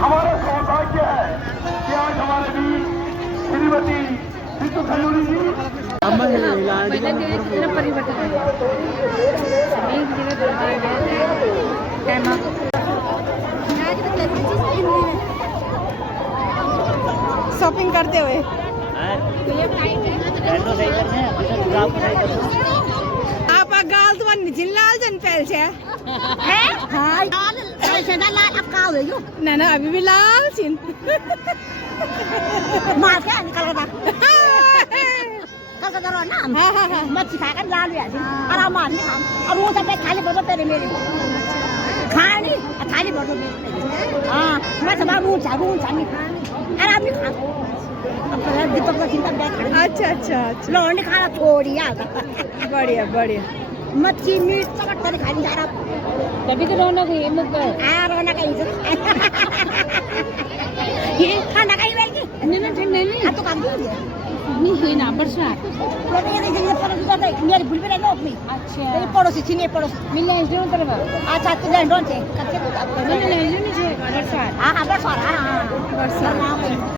हमारा सौभाग्य है कि आज हमारे वीर श्रीमती सिद्धू खजूरी जी पहिल्या दिवशी परिवर्तन एक दिवस दरबार गए शॉपिंग करते हुए आप गाल तुम्हारी जिल्लाल जन पहल से हाँ ना ना अभी भी लाल सिन मार के निकल रहा कल का ना मच्छी खा कर लाल हुआ आराम मार नहीं खान और वो सब खाली बोलो तेरे मेरे खानी खाली बोलो मेरे हाँ मैं सब रूल नहीं खानी आराम नहीं खान अब तो दीपक का चिंता बैठ अच्छा अच्छा अच्छा लोन नहीं खाना थोड़ी यार बढ़िया बढ़िया मच्छी मीट सब खाली खाली जा रहा तभी तो रौनक है मुख पर रोना का ये खाना का ही बैठ नहीं तो काम नहीं नहीं है ना बरसात मेरी भूल भी रहना अपनी अच्छा पड़ोसी चीनी पड़ोसी मिलने जो तरफ अच्छा तू लैंडोन से नहीं नहीं बरसात हाँ हाँ बरसात हाँ बरसात